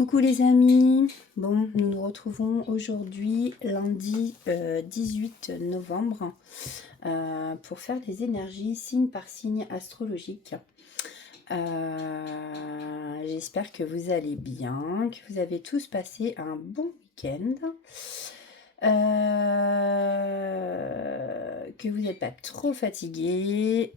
Coucou les amis, bon nous nous retrouvons aujourd'hui lundi 18 novembre pour faire des énergies signe par signe astrologique. J'espère que vous allez bien, que vous avez tous passé un bon week-end, que vous n'êtes pas trop fatigués,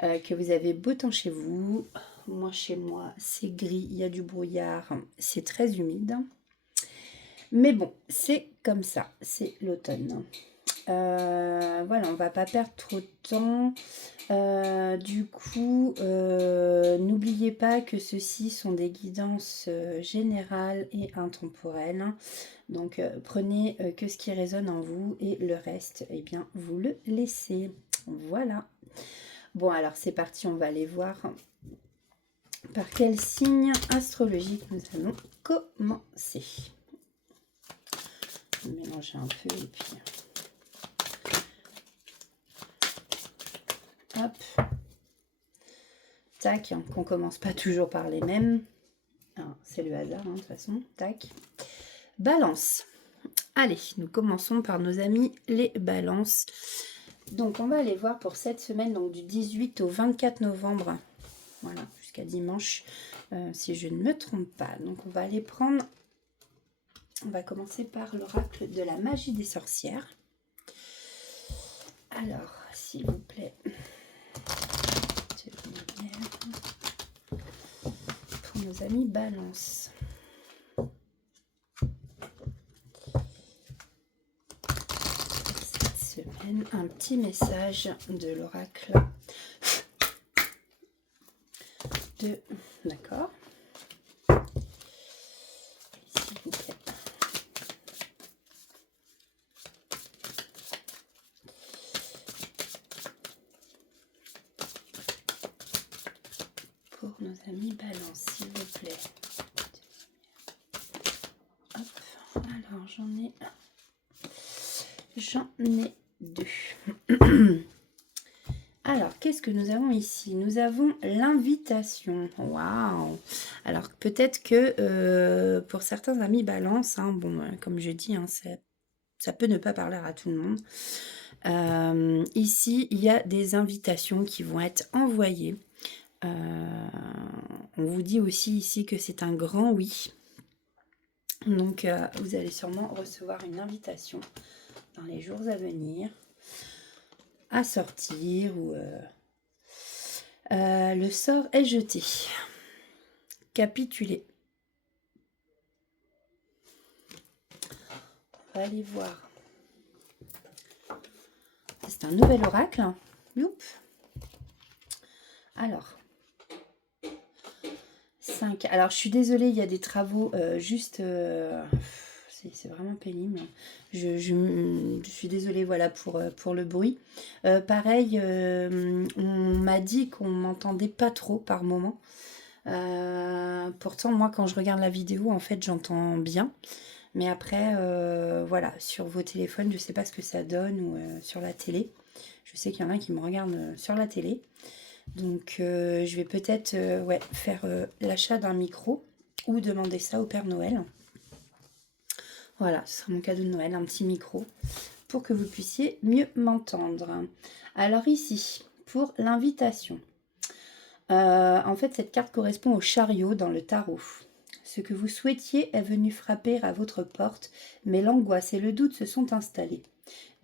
que vous avez beau temps chez vous. Moi, chez moi, c'est gris, il y a du brouillard, c'est très humide. Mais bon, c'est comme ça, c'est l'automne. Voilà, on va pas perdre trop de temps. Du coup, n'oubliez pas que ceux-ci sont des guidances générales et intemporelles. Donc, prenez que ce qui résonne en vous et le reste, eh bien, vous le laissez. Voilà. Bon, alors c'est parti, on va aller voir par quel signe astrologique nous allons commencer. Je vais mélanger un peu et puis hop, tac, qu'on commence pas toujours par les mêmes. C'est le hasard, de toute façon. Tac. Balance. Allez, nous commençons par nos amis les balances. Donc, on va aller voir pour cette semaine, donc du 18 au 24 novembre. Voilà, jusqu'à dimanche, si je ne me trompe pas. Donc, on va aller prendre... On va commencer par l'oracle de la magie des sorcières. Alors, s'il vous plaît... Pour nos amis balance. Cette semaine, un petit message de l'oracle de... D'accord. S'il vous plaît. Pour nos amis balance, s'il vous plaît. Hop. Alors, j'en ai deux. Alors, qu'est-ce que nous avons ici? Nous avons l'invitation. Waouh! Alors, peut-être que pour certains amis balance, bon, comme je dis, ça peut ne pas parler à tout le monde. Ici, il y a des invitations qui vont être envoyées. On vous dit aussi ici que c'est un grand oui. Donc, vous allez sûrement recevoir une invitation dans les jours à venir à sortir ou le sort est jeté. Capituler. On va aller voir. C'est un nouvel oracle. Youp. Alors. 5. Alors, je suis désolée, il y a des travaux juste... c'est vraiment pénible. Je suis désolée, voilà, pour le bruit. Pareil, on m'a dit qu'on m'entendait pas trop par moment. Pourtant, moi, quand je regarde la vidéo, en fait, j'entends bien. Mais après, voilà, sur vos téléphones, je sais pas ce que ça donne ou sur la télé. Je sais qu'il y en a qui me regardent sur la télé. Donc, je vais peut-être faire l'achat d'un micro ou demander ça au Père Noël. Voilà, ce sera mon cadeau de Noël, un petit micro pour que vous puissiez mieux m'entendre. Alors ici, pour l'invitation. En fait, cette carte correspond au chariot dans le tarot. Ce que vous souhaitiez est venu frapper à votre porte, mais l'angoisse et le doute se sont installés.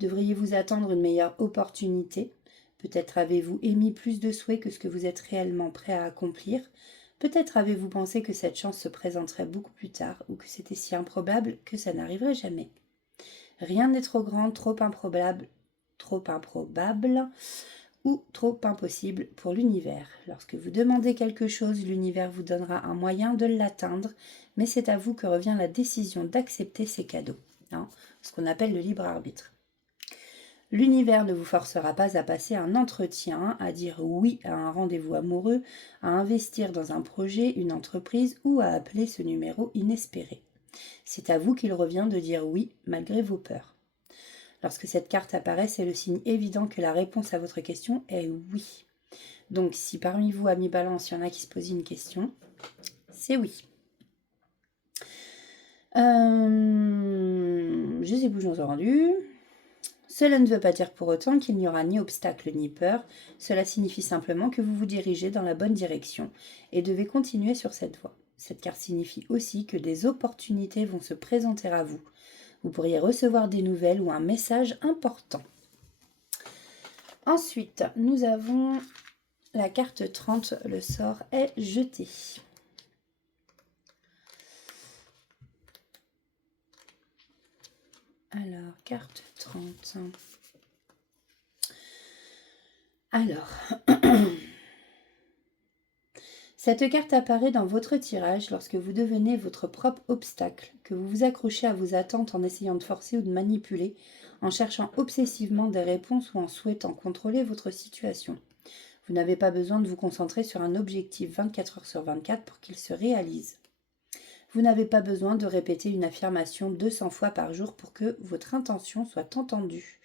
Devriez-vous attendre une meilleure opportunité ? Peut-être avez-vous émis plus de souhaits que ce que vous êtes réellement prêt à accomplir. Peut-être avez-vous pensé que cette chance se présenterait beaucoup plus tard ou que c'était si improbable que ça n'arriverait jamais. Rien n'est trop grand, trop improbable ou trop impossible pour l'univers. Lorsque vous demandez quelque chose, l'univers vous donnera un moyen de l'atteindre, mais c'est à vous que revient la décision d'accepter ces cadeaux, ce qu'on appelle le libre arbitre. L'univers ne vous forcera pas à passer un entretien, à dire oui à un rendez-vous amoureux, à investir dans un projet, une entreprise ou à appeler ce numéro inespéré. C'est à vous qu'il revient de dire oui malgré vos peurs. Lorsque cette carte apparaît, c'est le signe évident que la réponse à votre question est oui. Donc si parmi vous, amis balance, il y en a qui se posent une question, c'est oui. Je sais plus où j'en suis rendue. Cela ne veut pas dire pour autant qu'il n'y aura ni obstacle ni peur. Cela signifie simplement que vous vous dirigez dans la bonne direction et devez continuer sur cette voie. Cette carte signifie aussi que des opportunités vont se présenter à vous. Vous pourriez recevoir des nouvelles ou un message important. Ensuite, nous avons la carte 30. Le sort est jeté. Alors, carte 30. Alors, cette carte apparaît dans votre tirage lorsque vous devenez votre propre obstacle, que vous vous accrochez à vos attentes en essayant de forcer ou de manipuler, en cherchant obsessivement des réponses ou en souhaitant contrôler votre situation. Vous n'avez pas besoin de vous concentrer sur un objectif 24 heures sur 24 pour qu'il se réalise. Vous n'avez pas besoin de répéter une affirmation 200 fois par jour pour que votre intention soit entendue.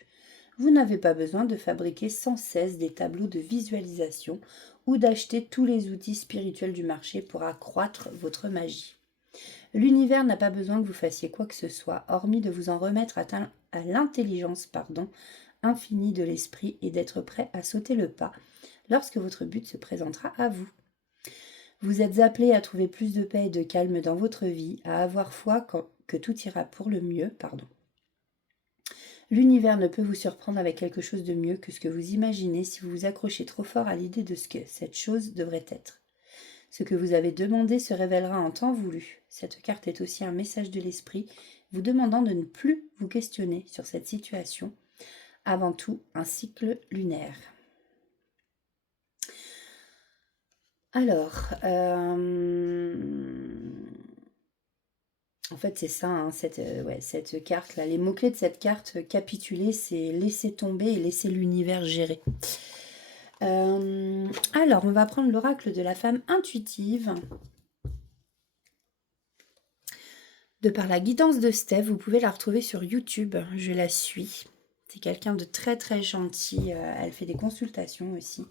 Vous n'avez pas besoin de fabriquer sans cesse des tableaux de visualisation ou d'acheter tous les outils spirituels du marché pour accroître votre magie. L'univers n'a pas besoin que vous fassiez quoi que ce soit, hormis de vous en remettre à l'intelligence infinie de l'esprit et d'être prêt à sauter le pas lorsque votre but se présentera à vous. Vous êtes appelé à trouver plus de paix et de calme dans votre vie, à avoir foi que tout ira pour le mieux, L'univers ne peut vous surprendre avec quelque chose de mieux que ce que vous imaginez si vous vous accrochez trop fort à l'idée de ce que cette chose devrait être. Ce que vous avez demandé se révélera en temps voulu. Cette carte est aussi un message de l'esprit vous demandant de ne plus vous questionner sur cette situation. Avant tout, un cycle lunaire. Alors, en fait, c'est ça, hein, cette carte-là. Les mots-clés de cette carte, capituler, c'est laisser tomber et laisser l'univers gérer. Alors, on va prendre l'oracle de la femme intuitive. De par la guidance de Steph, vous pouvez la retrouver sur YouTube. Je la suis. C'est quelqu'un de très très gentil. Elle fait des consultations aussi.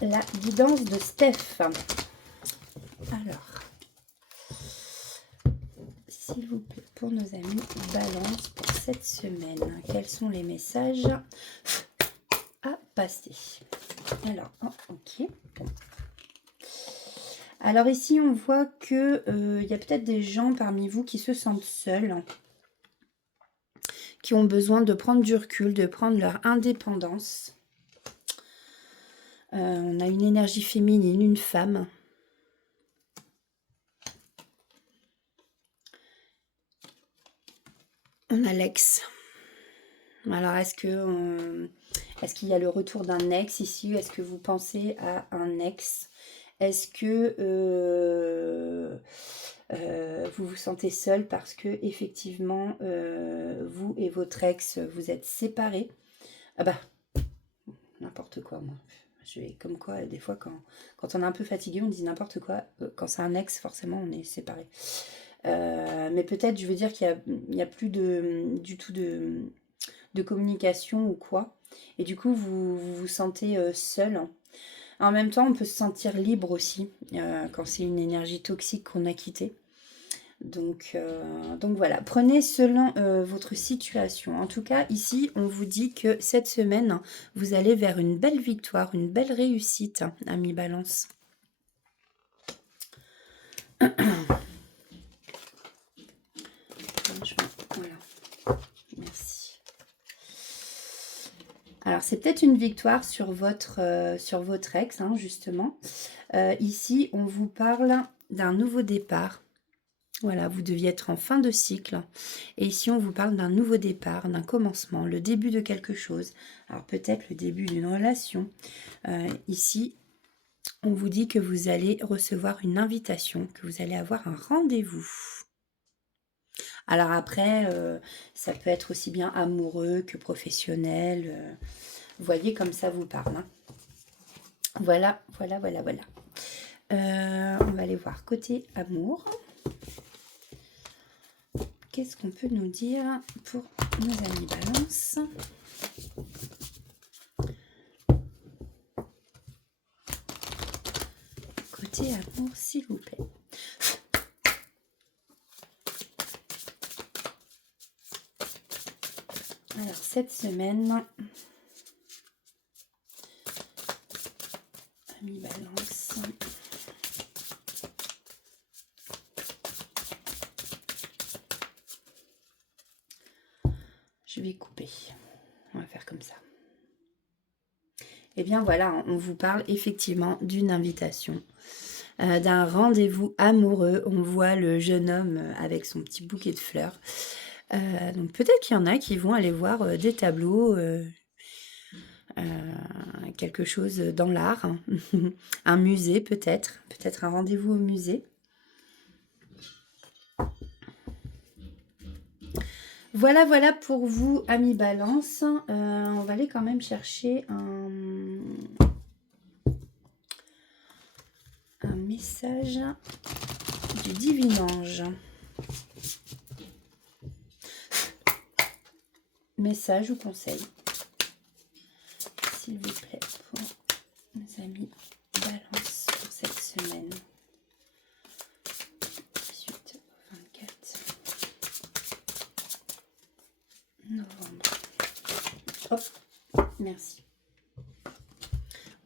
La guidance de Steph. Alors, s'il vous plaît, pour nos amis Balance pour cette semaine, quels sont les messages à passer? Alors, ok. Bon. Alors ici, on voit que y a peut-être des gens parmi vous qui se sentent seuls, qui ont besoin de prendre du recul, de prendre leur indépendance. On a une énergie féminine, une femme. On a l'ex. Alors, est-ce qu'il y a le retour d'un ex ici? Est-ce que vous pensez à un ex? Est-ce que vous vous sentez seul parce que effectivement vous et votre ex vous êtes séparés? Ah bah, n'importe quoi, moi. Comme quoi, des fois, quand on est un peu fatigué, on dit n'importe quoi. Quand c'est un ex, forcément, on est séparés. Mais peut-être, je veux dire qu'il n'y a plus du tout de communication ou quoi. Et du coup, vous vous sentez seul. En même temps, on peut se sentir libre aussi quand c'est une énergie toxique qu'on a quittée. Donc voilà, prenez selon votre situation. En tout cas, ici, on vous dit que cette semaine, vous allez vers une belle victoire, une belle réussite, ami Balance. Voilà. Merci. Alors, c'est peut-être une victoire sur votre ex, hein, justement. Ici, on vous parle d'un nouveau départ. Voilà, vous deviez être en fin de cycle. Et ici, on vous parle d'un nouveau départ, d'un commencement, le début de quelque chose. Alors, peut-être le début d'une relation. Ici, on vous dit que vous allez recevoir une invitation, que vous allez avoir un rendez-vous. Alors après, ça peut être aussi bien amoureux que professionnel. Vous voyez comme ça vous parle. Hein. Voilà. On va aller voir côté amour. Qu'est-ce qu'on peut nous dire pour nos amis Balance? Côté amour, s'il vous plaît. Alors, cette semaine, Amis Balance. Je vais couper. On va faire comme ça. Et bien voilà, on vous parle effectivement d'une invitation, d'un rendez-vous amoureux. On voit le jeune homme avec son petit bouquet de fleurs. Donc peut-être qu'il y en a qui vont aller voir des tableaux, quelque chose dans l'art, hein. Un musée peut-être un rendez-vous au musée. Voilà pour vous, amis Balance. On va aller quand même chercher un message du divin ange. Message ou conseil, s'il vous plaît, pour mes amis Balance pour cette semaine. 18 au 24 novembre. Hop, merci.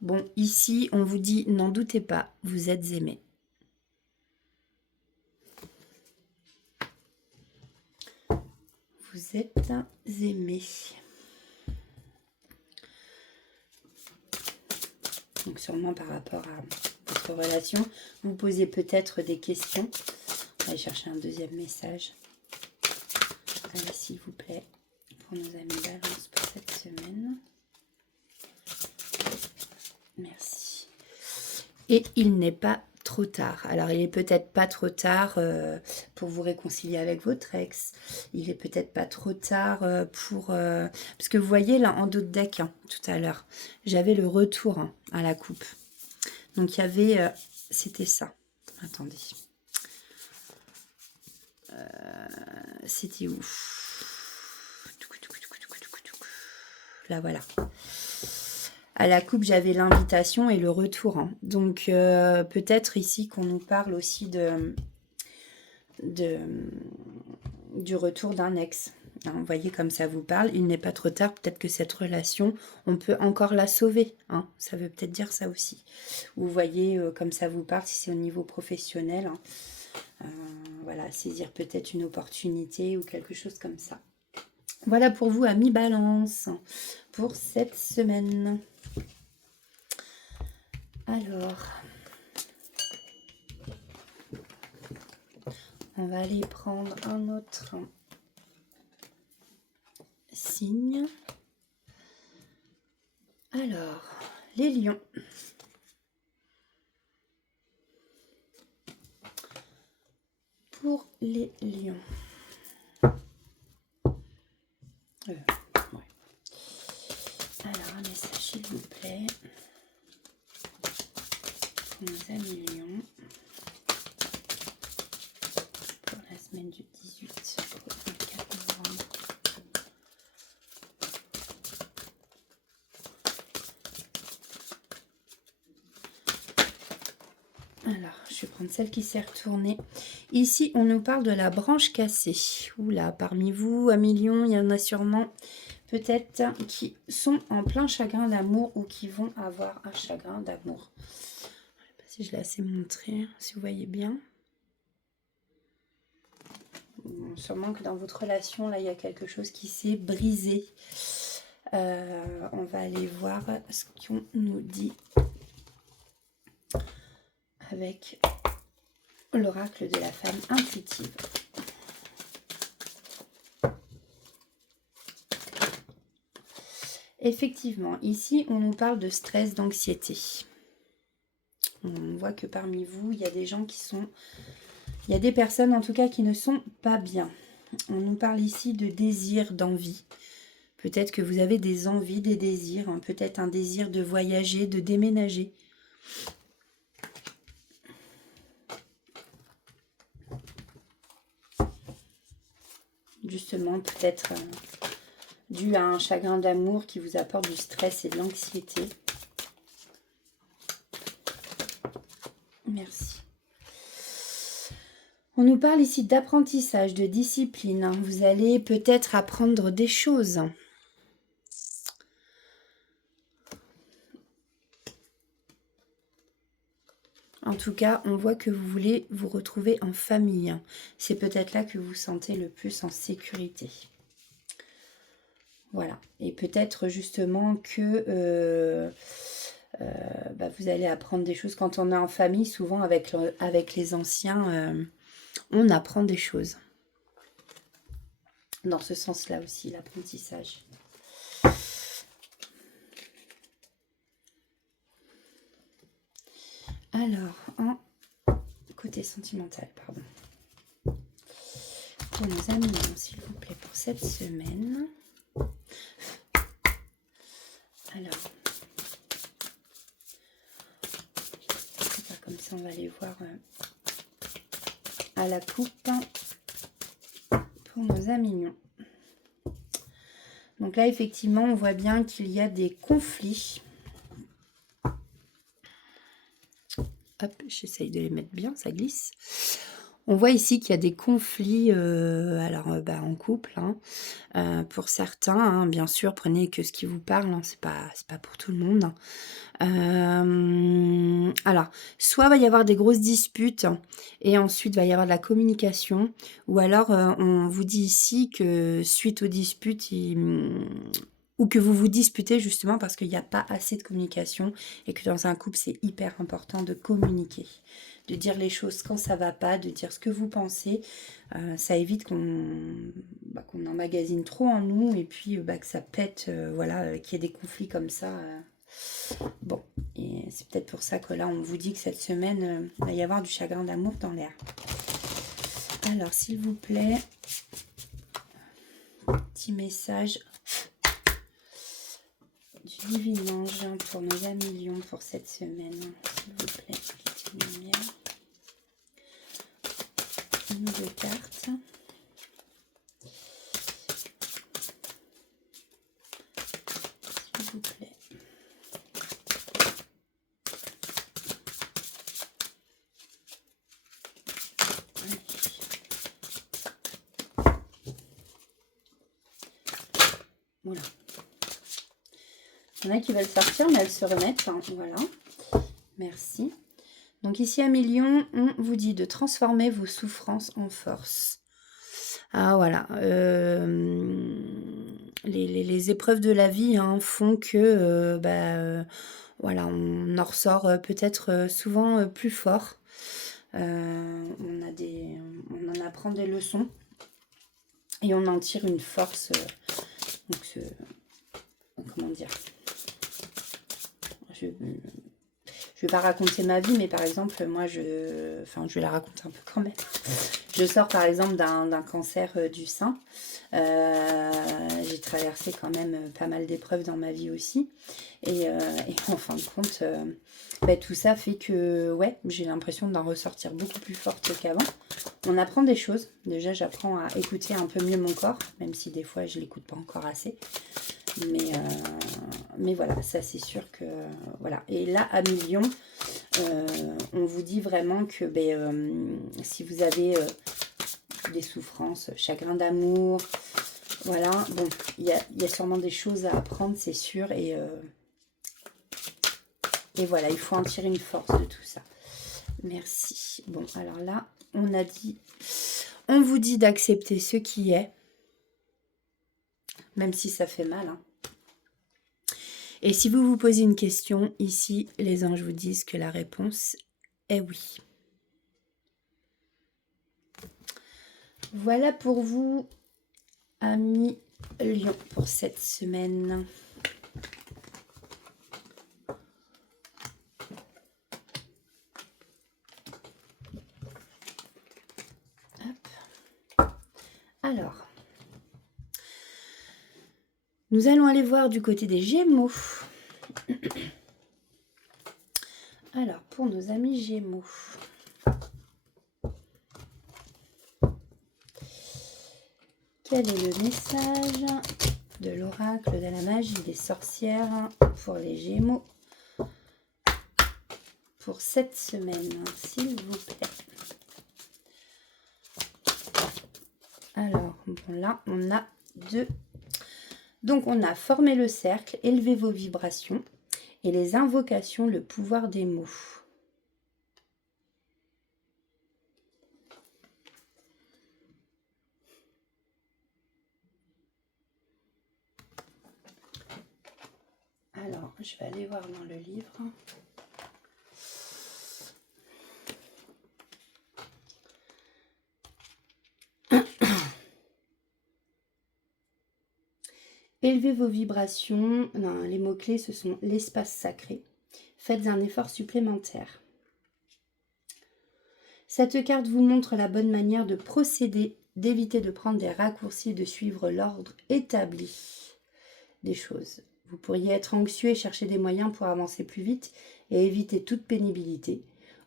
Bon, ici, on vous dit, n'en doutez pas, vous êtes aimés. Vous êtes aimés. Donc sûrement par rapport à votre relation, vous posez peut-être des questions. On va aller chercher un deuxième message. Allez, s'il vous plaît, pour nos amis Balance pour cette semaine. Merci. Et il n'est pas trop tard. Alors, il est peut-être pas trop tard pour vous réconcilier avec votre ex. Il est peut-être pas trop tard pour... parce que vous voyez, là, en dos de deck, hein, tout à l'heure, j'avais le retour hein, à la coupe. Donc, il y avait... c'était ça. Attendez. C'était où? Là, voilà. À la coupe, j'avais l'invitation et le retour. Hein. Donc, peut-être ici qu'on nous parle aussi du retour d'un ex. Hein, vous voyez comme ça vous parle. Il n'est pas trop tard. Peut-être que cette relation, on peut encore la sauver. Hein. Ça veut peut-être dire ça aussi. Vous voyez comme ça vous parle, si c'est au niveau professionnel. Hein. Voilà, saisir peut-être une opportunité ou quelque chose comme ça. Voilà pour vous, amis Balance, pour cette semaine. Alors, on va aller prendre un autre signe. Alors, les lions. Pour les lions. Ouais. Alors, un message, s'il vous plaît. Pour nos amis lions. Pour la semaine du 18 au 24 novembre. Alors, je vais prendre celle qui s'est retournée. Ici, on nous parle de la branche cassée. Oula, parmi vous, amis lions, il y en a sûrement peut-être qui sont en plein chagrin d'amour ou qui vont avoir un chagrin d'amour. Je ne sais pas si je l'ai assez montré, si vous voyez bien. Bon, sûrement que dans votre relation, là, il y a quelque chose qui s'est brisé. On va aller voir ce qu'on nous dit avec l'oracle de la femme intuitive. Effectivement, ici, on nous parle de stress, d'anxiété. On voit que parmi vous, il y a des gens qui sont... Il y a des personnes, en tout cas, qui ne sont pas bien. On nous parle ici de désir, d'envie. Peut-être que vous avez des envies, des désirs. Hein, peut-être un désir de voyager, de déménager. Justement, peut-être dû à un chagrin d'amour qui vous apporte du stress et de l'anxiété. Merci. On nous parle ici d'apprentissage, de discipline. Vous allez peut-être apprendre des choses. En tout cas, on voit que vous voulez vous retrouver en famille. C'est peut-être là que vous vous sentez le plus en sécurité. Voilà. Et peut-être justement que vous allez apprendre des choses. Quand on est en famille, souvent avec les anciens, on apprend des choses. Dans ce sens-là aussi, l'apprentissage. Alors, en côté sentimental, pardon. Pour nos amis, s'il vous plaît, pour cette semaine. Alors, comme ça, on va aller voir à la coupe pour nos amis. Donc là, effectivement, on voit bien qu'il y a des conflits. Hop, j'essaye de les mettre bien, ça glisse. On voit ici qu'il y a des conflits en couple. Pour certains, bien sûr, prenez que ce qui vous parle. C'est pas pour tout le monde. Alors, soit va y avoir des grosses disputes et ensuite va y avoir de la communication. Ou alors, on vous dit ici que suite aux disputes, ou que vous vous disputez justement parce qu'il n'y a pas assez de communication et que dans un couple, c'est hyper important de communiquer. De dire les choses quand ça va pas, de dire ce que vous pensez. Ça évite qu'on emmagasine trop en nous et puis que ça pète, qu'il y ait des conflits comme ça. Bon, et c'est peut-être pour ça que là, on vous dit que cette semaine, il va y avoir du chagrin d'amour dans l'air. Alors, s'il vous plaît, petit message du divin ange pour nos amis lions pour cette semaine. S'il vous plaît, petite lumière. Une ou deux cartes. S'il vous plaît. Voilà. Il y en a qui veulent sortir, mais elles se remettent. Voilà. Merci. Donc ici à Million, on vous dit de transformer vos souffrances en force. Ah voilà. Les épreuves de la vie font que on en ressort peut-être souvent plus fort. On en apprend des leçons et on en tire une force. Comment dire, je vais pas raconter ma vie, mais par exemple, moi, je vais la raconter un peu quand même. Je sors par exemple d'un cancer du sein. J'ai traversé quand même pas mal d'épreuves dans ma vie aussi. Et en fin de compte, tout ça fait que j'ai l'impression d'en ressortir beaucoup plus forte qu'avant. On apprend des choses. Déjà, j'apprends à écouter un peu mieux mon corps, même si des fois, je ne l'écoute pas encore assez. Mais voilà, ça c'est sûr que voilà. Et là à Million, on vous dit vraiment que si vous avez des souffrances, chagrin d'amour, voilà, bon, il y a sûrement des choses à apprendre, c'est sûr, et voilà, il faut en tirer une force de tout ça. Merci. Bon, alors là, on vous dit d'accepter ce qui est, même si ça fait mal. Et si vous vous posez une question, ici, les anges vous disent que la réponse est oui. Voilà pour vous, amis Lion, pour cette semaine. Hop. Alors, nous allons aller voir du côté des Gémeaux. Alors, pour nos amis Gémeaux. Quel est le message de l'oracle de la magie des sorcières pour les Gémeaux pour cette semaine, s'il vous plaît? Alors, bon, là, on a deux. Donc, on a formé le cercle, élevé vos vibrations et les invocations, le pouvoir des mots. Alors, je vais aller voir dans le livre. Élevez vos vibrations. Non, les mots-clés, ce sont l'espace sacré. Faites un effort supplémentaire. Cette carte vous montre la bonne manière de procéder, d'éviter de prendre des raccourcis et de suivre l'ordre établi des choses. Vous pourriez être anxieux et chercher des moyens pour avancer plus vite et éviter toute pénibilité,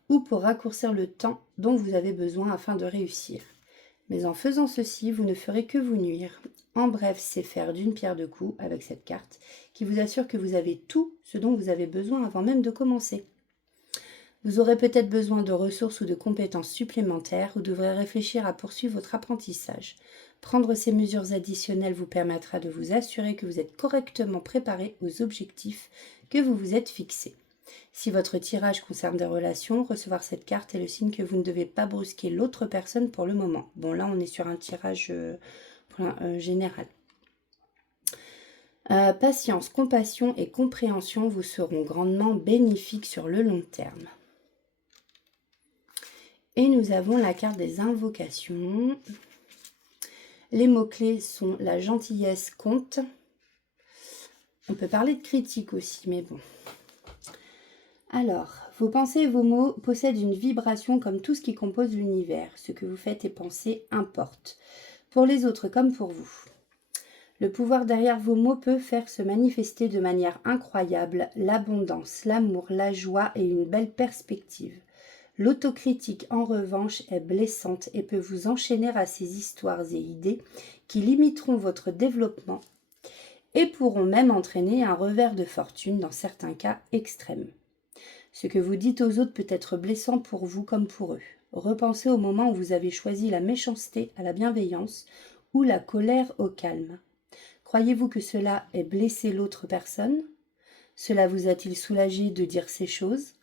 ou pour raccourcir le temps dont vous avez besoin afin de réussir. Mais en faisant ceci, vous ne ferez que vous nuire. En bref, c'est faire d'une pierre deux coups avec cette carte qui vous assure que vous avez tout ce dont vous avez besoin avant même de commencer. Vous aurez peut-être besoin de ressources ou de compétences supplémentaires ou devrez réfléchir à poursuivre votre apprentissage. Prendre ces mesures additionnelles vous permettra de vous assurer que vous êtes correctement préparé aux objectifs que vous vous êtes fixés. Si votre tirage concerne des relations, recevoir cette carte est le signe que vous ne devez pas brusquer l'autre personne pour le moment. Bon, là, on est sur un tirage général. Patience, compassion et compréhension vous seront grandement bénéfiques sur le long terme. Et nous avons la carte des invocations. Les mots-clés sont la gentillesse compte. On peut parler de critique aussi, mais bon. Alors, vos pensées et vos mots possèdent une vibration comme tout ce qui compose l'univers. Ce que vous faites et pensez importe, pour les autres comme pour vous. Le pouvoir derrière vos mots peut faire se manifester de manière incroyable l'abondance, l'amour, la joie et une belle perspective. L'autocritique, en revanche, est blessante et peut vous enchaîner à ces histoires et idées qui limiteront votre développement et pourront même entraîner un revers de fortune dans certains cas extrêmes. Ce que vous dites aux autres peut être blessant pour vous comme pour eux. Repensez au moment où vous avez choisi la méchanceté à la bienveillance ou la colère au calme. Croyez-vous que cela ait blessé l'autre personne? Cela vous a-t-il soulagé de dire ces choses?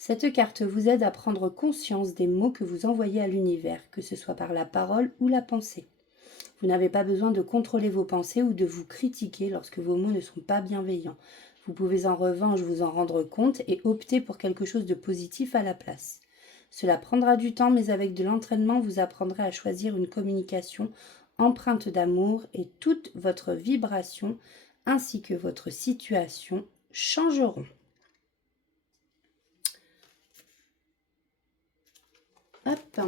Cette carte vous aide à prendre conscience des mots que vous envoyez à l'univers, que ce soit par la parole ou la pensée. Vous n'avez pas besoin de contrôler vos pensées ou de vous critiquer lorsque vos mots ne sont pas bienveillants. Vous pouvez en revanche vous en rendre compte et opter pour quelque chose de positif à la place. Cela prendra du temps, mais avec de l'entraînement, vous apprendrez à choisir une communication empreinte d'amour et toute votre vibration ainsi que votre situation changeront. Hop.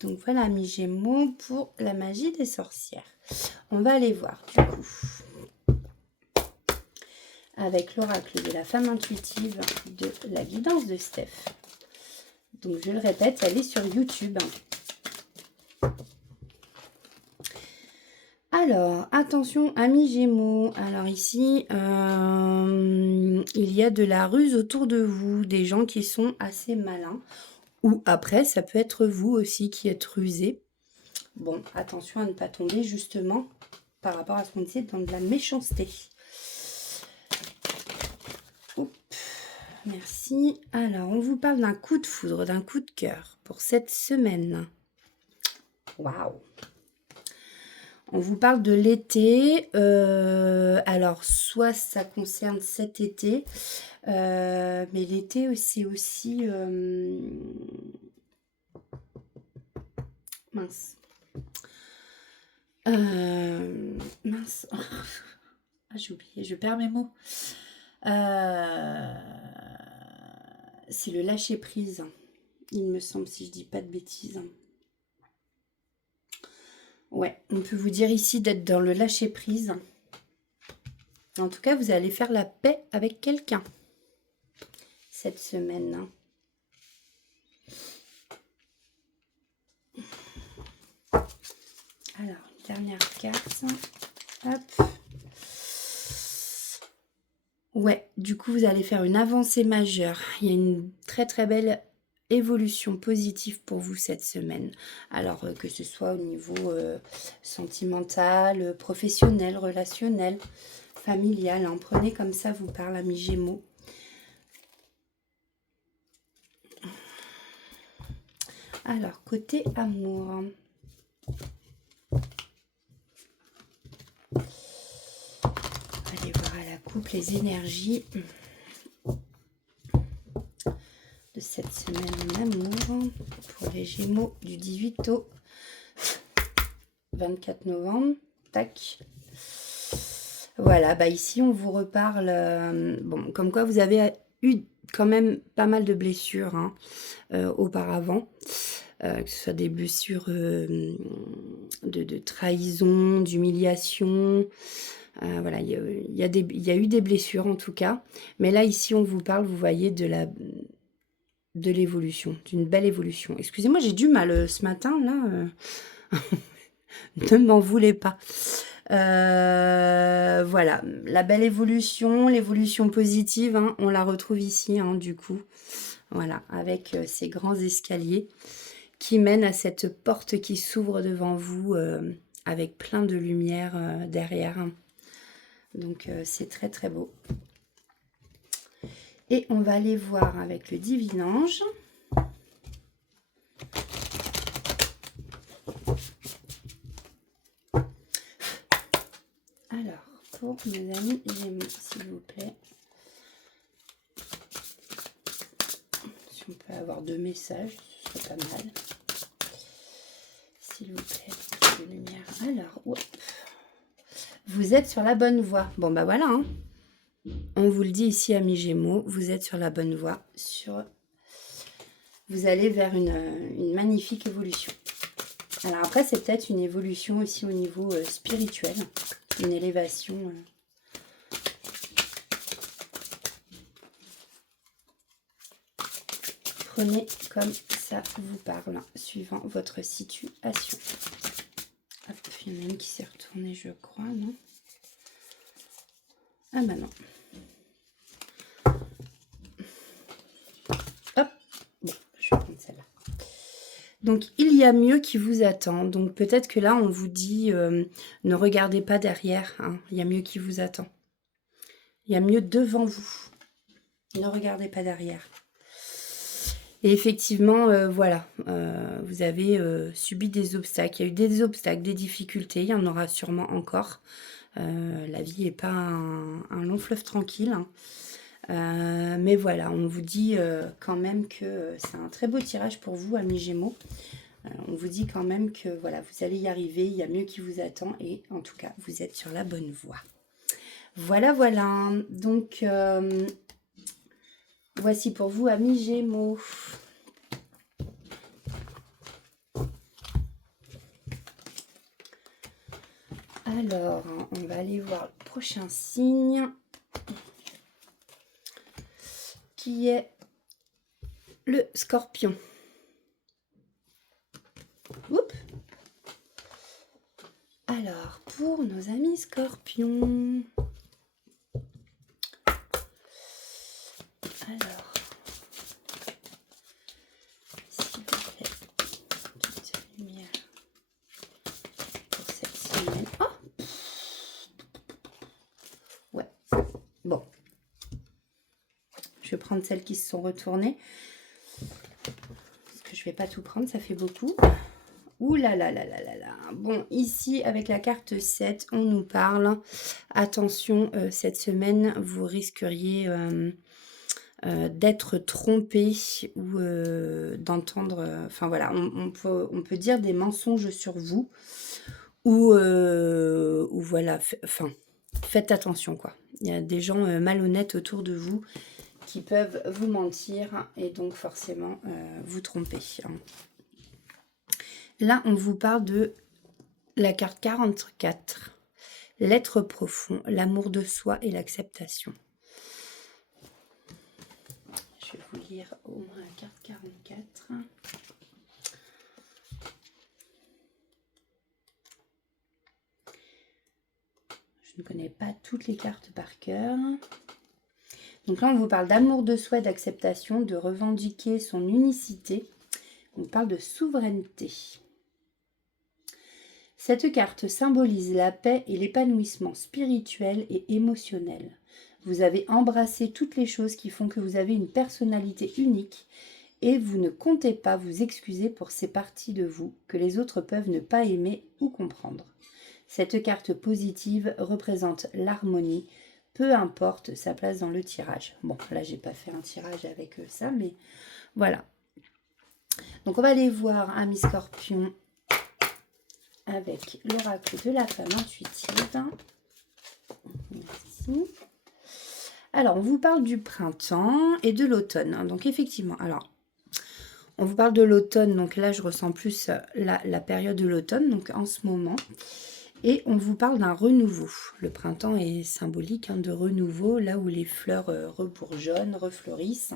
Donc voilà, mes Gémeaux, pour la magie des sorcières. On va aller voir du coup avec l'oracle de la femme intuitive de la guidance de Steph. Donc je le répète, elle est sur YouTube. Alors, attention, amis Gémeaux. Alors ici, il y a de la ruse autour de vous, des gens qui sont assez malins. Ou après, ça peut être vous aussi qui êtes rusé. Bon, attention à ne pas tomber justement par rapport à ce qu'on disait dans de la méchanceté. Oups, merci. Alors, on vous parle d'un coup de foudre, d'un coup de cœur pour cette semaine. Waouh! On vous parle de l'été. Alors, soit ça concerne cet été, mais l'été, c'est aussi... mince. Mince. Ah, j'ai oublié, je perds mes mots. C'est le lâcher prise, il me semble, si je dis pas de bêtises. Ouais, on peut vous dire ici d'être dans le lâcher prise. En tout cas, vous allez faire la paix avec quelqu'un cette semaine. Alors, une dernière carte. Hop. Ouais, du coup, vous allez faire une avancée majeure. Il y a une très très belle évolution positive pour vous cette semaine. Alors, que ce soit au niveau sentimental, professionnel, relationnel, familial. Hein. Prenez comme ça vous parle, amis Gémeaux. Alors, côté amour. Allez voir à la coupe toutes les énergies de cette semaine en amour pour les Gémeaux du 18 au 24 novembre. Tac. Voilà, bah ici on vous reparle, bon, comme quoi vous avez eu quand même pas mal de blessures auparavant, que ce soit des blessures de trahison, d'humiliation, voilà, il y a eu des blessures en tout cas, mais là ici on vous parle, vous voyez, de l'évolution, d'une belle évolution. Excusez-moi, j'ai du mal ce matin là, ne m'en voulez pas. Voilà, la belle évolution, l'évolution positive, hein, on la retrouve ici, hein, du coup. Voilà, avec ces grands escaliers qui mènent à cette porte qui s'ouvre devant vous avec plein de lumière derrière. Donc, c'est très très beau. Et on va aller voir avec le Divin Ange. Alors, pour mes amis Gémeaux, s'il vous plaît. Si on peut avoir 2 messages, ce serait pas mal. S'il vous plaît, de lumière. Alors, hop. Vous êtes sur la bonne voie. Bon, bah voilà, hein. On vous le dit ici, amis Gémeaux, vous êtes sur la bonne voie. Vous allez vers une magnifique évolution. Alors après, c'est peut-être une évolution aussi au niveau spirituel, une élévation. Prenez comme ça vous parle, suivant votre situation. Hop, il y en a une qui s'est retournée, je crois, non? Ah bah non. Hop, bon, je vais prendre celle-là. Donc, il y a mieux qui vous attend. Donc, peut-être que là, on vous dit, ne regardez pas derrière. Hein. Il y a mieux qui vous attend. Il y a mieux devant vous. Ne regardez pas derrière. Et effectivement, voilà, vous avez subi des obstacles. Il y a eu des obstacles, des difficultés. Il y en aura sûrement encore. La vie n'est pas un long fleuve tranquille. Hein. Mais voilà, on vous dit quand même que c'est un très beau tirage pour vous, amis Gémeaux. On vous dit quand même que voilà, vous allez y arriver, il y a mieux qui vous attend et en tout cas, vous êtes sur la bonne voie. Voilà, voilà. Donc, voici pour vous, amis Gémeaux. Alors, on va aller voir le prochain signe qui est le Scorpion. Oups. Alors, pour nos amis Scorpions. Alors, s'il vous plaît, petite lumière pour cette semaine. Oh! Ouais, bon. Je vais prendre celles qui se sont retournées. Parce que je ne vais pas tout prendre, ça fait beaucoup. Ouh là là là là là là. Bon, ici, avec la carte 7, on nous parle. Attention, cette semaine, vous risqueriez d'être trompé ou d'entendre... Enfin voilà, on peut dire des mensonges sur vous. Ou voilà, enfin, faites attention quoi. Il y a des gens malhonnêtes autour de vous qui peuvent vous mentir et donc forcément vous tromper. Hein. Là, on vous parle de la carte 44, l'être profond, l'amour de soi et l'acceptation. Je vais vous lire au moins la carte 44. Je ne connais pas toutes les cartes par cœur. Donc là, on vous parle d'amour de soi, d'acceptation, de revendiquer son unicité. On parle de souveraineté. Cette carte symbolise la paix et l'épanouissement spirituel et émotionnel. Vous avez embrassé toutes les choses qui font que vous avez une personnalité unique et vous ne comptez pas vous excuser pour ces parties de vous que les autres peuvent ne pas aimer ou comprendre. Cette carte positive représente l'harmonie, peu importe sa place dans le tirage. Bon, là, j'ai pas fait un tirage avec ça, mais voilà. Donc, on va aller voir Amis Scorpion avec l'oracle de la femme intuitive. Merci. Alors, on vous parle du printemps et de l'automne. Donc, effectivement, alors, on vous parle de l'automne. Donc là, je ressens plus la période de l'automne, donc en ce moment. Et on vous parle d'un renouveau. Le printemps est symbolique de renouveau, là où les fleurs rebourgeonnent, refleurissent.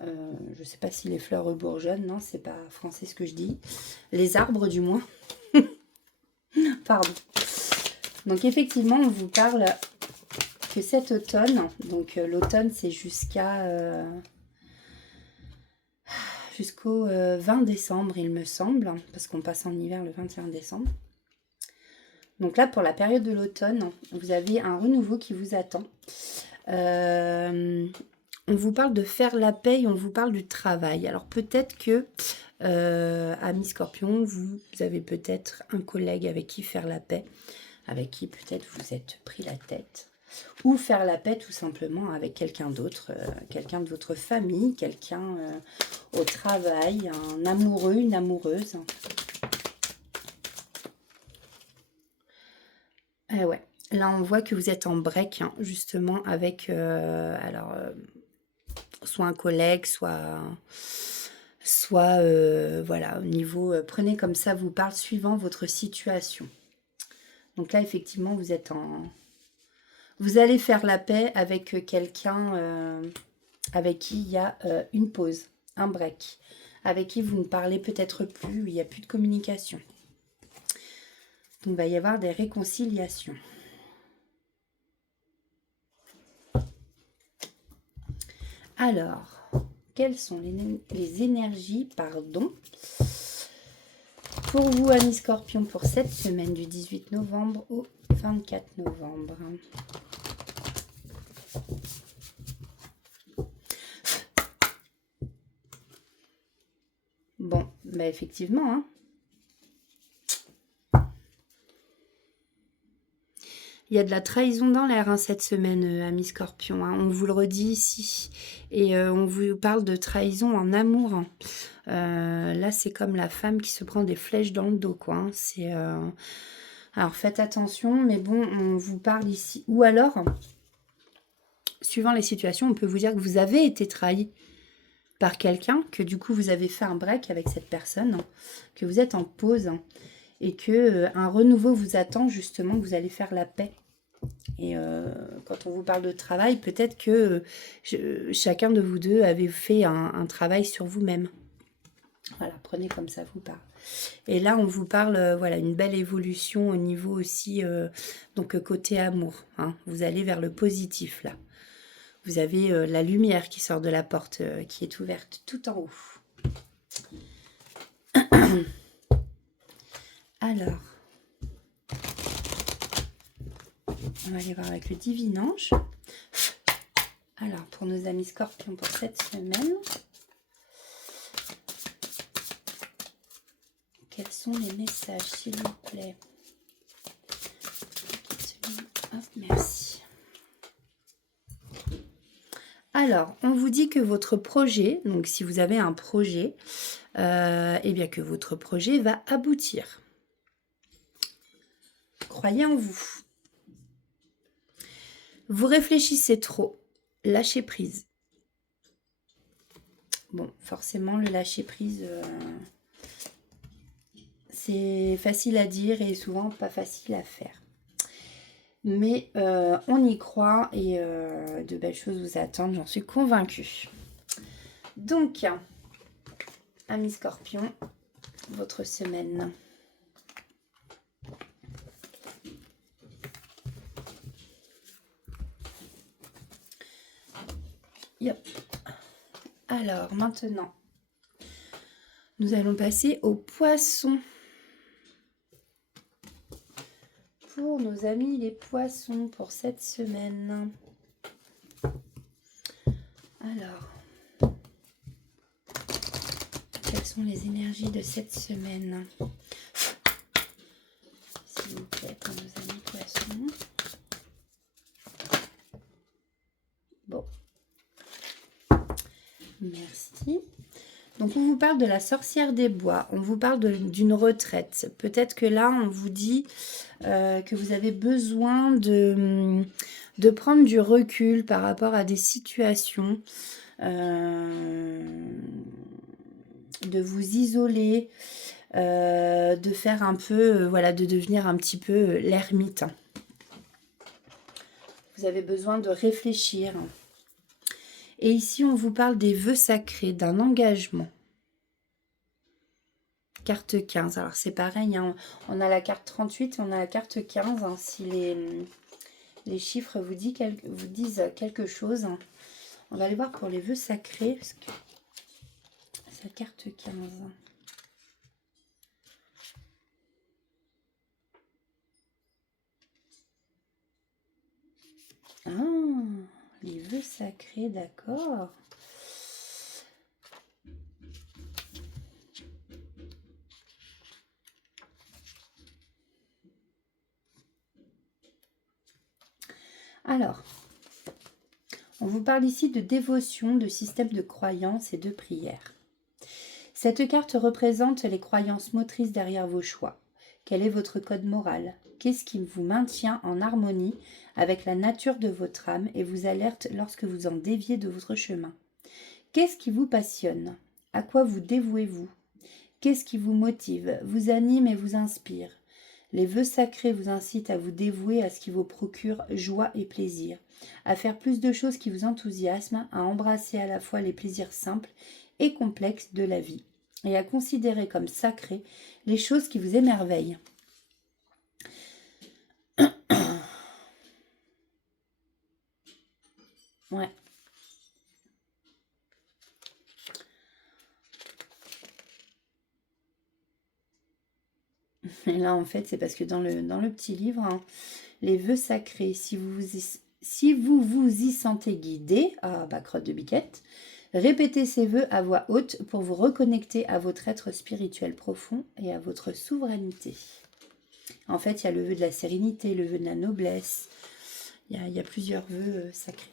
Je ne sais pas si les fleurs rebourgeonnent, non, c'est pas français ce que je dis. Les arbres, du moins. Pardon. Donc, effectivement, on vous parle que cet automne, donc l'automne, c'est jusqu'au 20 décembre, il me semble, parce qu'on passe en hiver le 21 décembre. Donc là, pour la période de l'automne, vous avez un renouveau qui vous attend. On vous parle de faire la paix et on vous parle du travail. Alors peut-être que, amis Scorpion, vous avez peut-être un collègue avec qui faire la paix, avec qui peut-être vous êtes pris la tête. Ou faire la paix tout simplement avec quelqu'un d'autre, quelqu'un de votre famille, quelqu'un au travail, un amoureux, une amoureuse. Ouais, là on voit que vous êtes en break, justement, avec soit un collègue, soit voilà, au niveau, prenez comme ça vous parle suivant votre situation. Donc là, effectivement, vous êtes vous allez faire la paix avec quelqu'un avec qui il y a une pause, un break, avec qui vous ne parlez peut-être plus, il n'y a plus de communication. Donc, il va y avoir des réconciliations. Alors, quelles sont les énergies, pour vous, amis Scorpion, pour cette semaine du 18 novembre au 24 novembre? Bon, bah effectivement, hein. Il y a de la trahison dans l'air cette semaine, amis Scorpion. On vous le redit ici. Et on vous parle de trahison en amour. Là, c'est comme la femme qui se prend des flèches dans le dos, quoi. C'est, alors, faites attention, mais bon, on vous parle ici. Ou alors, suivant les situations, on peut vous dire que vous avez été trahi par quelqu'un, que du coup, vous avez fait un break avec cette personne, que vous êtes en pause, et que un renouveau vous attend, justement, que vous allez faire la paix. Et quand on vous parle de travail, peut-être que chacun de vous deux avait fait un travail sur vous-même. Voilà, prenez comme ça vous parle. Et là, on vous parle, voilà, une belle évolution au niveau aussi, donc côté amour. Vous allez vers le positif, là. Vous avez la lumière qui sort de la porte, qui est ouverte tout en haut. Alors, on va aller voir avec le divin ange. Alors, pour nos amis Scorpions pour cette semaine, quels sont les messages, s'il vous plaît? Hop, merci. Alors, on vous dit que votre projet, donc si vous avez un projet, eh bien que votre projet va aboutir. Croyez en vous. Vous réfléchissez trop. Lâchez prise. Bon, forcément, le lâcher prise, c'est facile à dire et souvent pas facile à faire. Mais on y croit et de belles choses vous attendent, j'en suis convaincue. Donc, amis Scorpion, votre semaine. Yep. Alors, maintenant, nous allons passer aux poissons. Pour nos amis les poissons, pour cette semaine. Alors, quelles sont les énergies de cette semaine? S'il vous plaît, pour nos amis poissons. merci. Donc, on vous parle de la sorcière des bois, on vous parle d'une retraite. Peut-être que là, on vous dit que vous avez besoin de prendre du recul par rapport à des situations, de vous isoler, de faire un peu, voilà, de devenir un petit peu l'ermite. Vous avez besoin de réfléchir. Et ici, on vous parle des vœux sacrés, d'un engagement. Carte 15. Alors, c'est pareil, hein, on a la carte 38, on a la carte 15. Hein, si les chiffres vous disent quelque chose. Hein. On va aller voir pour les vœux sacrés, parce que c'est la carte 15. Ah, les vœux sacrés, d'accord. Alors, on vous parle ici de dévotion, de système de croyance et de prière. Cette carte représente les croyances motrices derrière vos choix. Quel est votre code moral? Qu'est-ce qui vous maintient en harmonie avec la nature de votre âme et vous alerte lorsque vous en déviez de votre chemin? Qu'est-ce qui vous passionne? À quoi vous dévouez-vous? Qu'est-ce qui vous motive, vous anime et vous inspire? Les vœux sacrés vous incitent à vous dévouer à ce qui vous procure joie et plaisir, à faire plus de choses qui vous enthousiasment, à embrasser à la fois les plaisirs simples et complexes de la vie, et à considérer comme sacrées les choses qui vous émerveillent. Ouais. Et là, en fait, c'est parce que dans le petit livre, hein, les vœux sacrés, si vous vous y sentez guidé, crotte de biquette, répétez ces vœux à voix haute pour vous reconnecter à votre être spirituel profond et à votre souveraineté. En fait, il y a le vœu de la sérénité, le vœu de la noblesse. Il y a plusieurs vœux sacrés.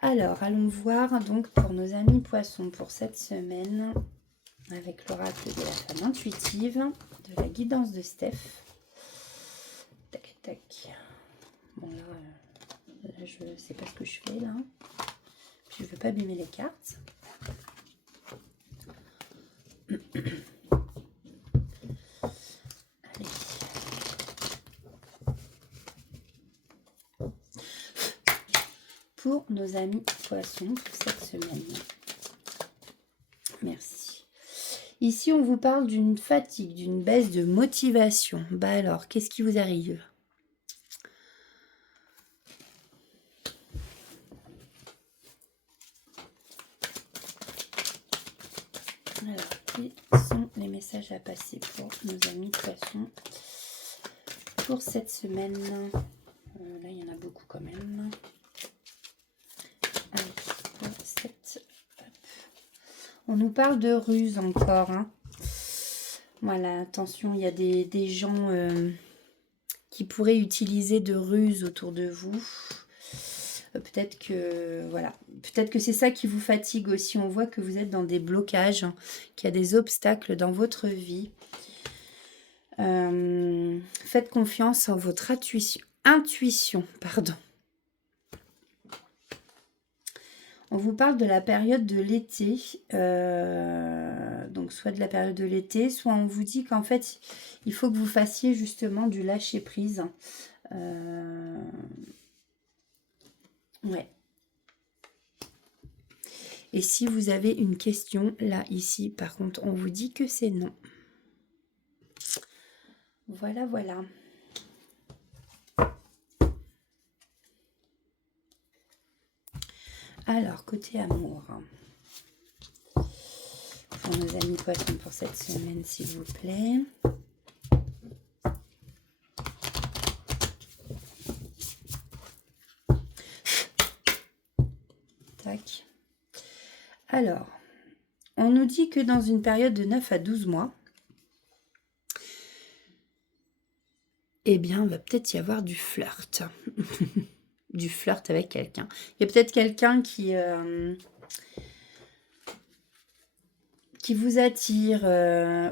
Alors, allons voir donc pour nos amis poissons pour cette semaine avec l'oracle de la femme intuitive, de la guidance de Steph. Tac, tac. Bon, là je ne sais pas ce que je fais là. Je ne veux pas abîmer les cartes. Allez. Pour nos amis poissons pour cette semaine. Merci. Ici, on vous parle d'une fatigue, d'une baisse de motivation. Bah alors, qu'est-ce qui vous arrive? Alors, quels sont les messages à passer pour nos amis poissons pour cette semaine? Là, il y en a beaucoup quand même. Allez, pour cette... On nous parle de ruse encore. Hein. Voilà, attention, il y a des gens qui pourraient utiliser de ruse autour de vous. Peut-être que voilà, peut-être que c'est ça qui vous fatigue aussi. On voit que vous êtes dans des blocages, hein, qu'il y a des obstacles dans votre vie. Faites confiance en votre intuition, pardon. On vous parle de la période de l'été, donc soit de la période de l'été, soit on vous dit qu'en fait, il faut que vous fassiez justement du lâcher-prise. Ouais. Et si vous avez une question, là, ici, par contre, on vous dit que c'est non. Voilà, voilà. Alors, côté amour. Pour nos amis poissons pour cette semaine, s'il vous plaît. Tac. Alors, on nous dit que dans une période de 9 à 12 mois, eh bien, il va peut-être y avoir du flirt. Du flirt avec quelqu'un. Il y a peut-être quelqu'un qui qui vous attire,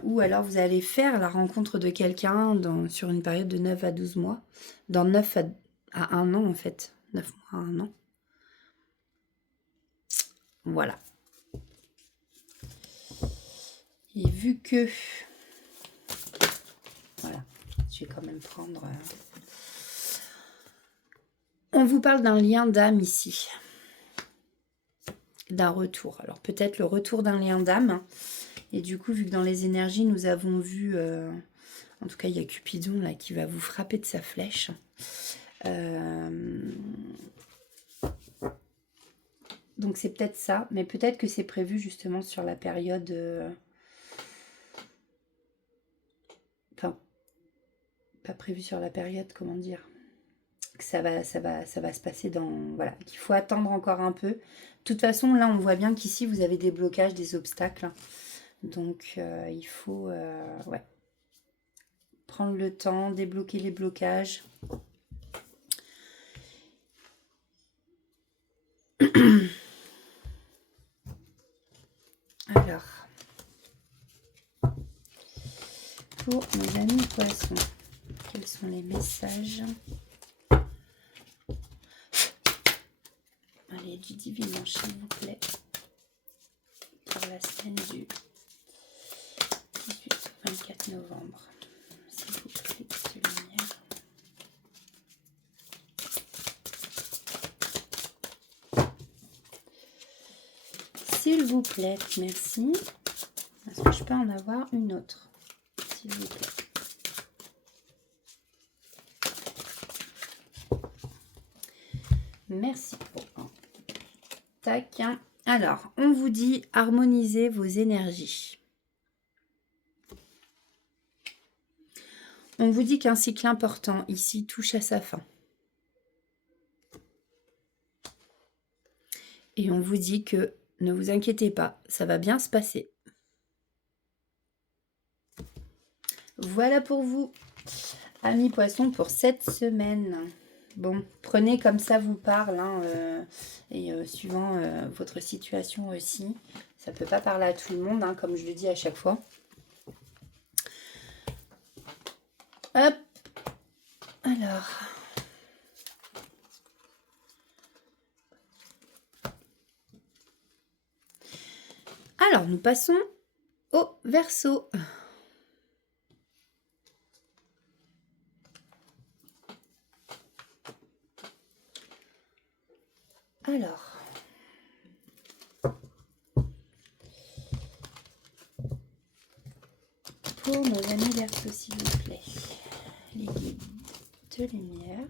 ou alors vous allez faire la rencontre de quelqu'un sur une période de 9 à 12 mois, dans 9 à 1 an en fait, 9 mois à 1 an. Voilà. Et vu que... Voilà, je vais quand même prendre... On vous parle d'un lien d'âme ici. D'un retour. Alors peut-être le retour d'un lien d'âme. Et du coup, vu que dans les énergies, nous avons vu... en tout cas, il y a Cupidon là qui va vous frapper de sa flèche. Donc c'est peut-être ça. Mais peut-être que c'est prévu justement sur la période... Enfin, pas prévu sur la période, comment dire, que ça va se passer dans... Voilà, qu'il faut attendre encore un peu. De toute façon, là, on voit bien qu'ici, vous avez des blocages, des obstacles. Donc, il faut ouais, prendre le temps, débloquer les blocages. Alors, pour nos amis poissons, quels sont les messages? Allez, du divinement, s'il vous plaît, pour la semaine du 18 au 24 novembre. S'il vous plaît, de lumière. S'il vous plaît, merci. Est-ce que je peux en avoir une autre, s'il vous plaît? Merci. Bon. Tac. Alors, on vous dit harmonisez vos énergies. On vous dit qu'un cycle important ici touche à sa fin. Et on vous dit que ne vous inquiétez pas, ça va bien se passer. Voilà pour vous, amis poissons, pour cette semaine. Bon, prenez comme ça vous parle, hein, et suivant votre situation aussi. Ça ne peut pas parler à tout le monde, hein, comme je le dis à chaque fois. Hop. Alors. Alors, nous passons au Verseau. Alors, pour nos amis Verseaux, s'il vous plaît, les guides de lumière,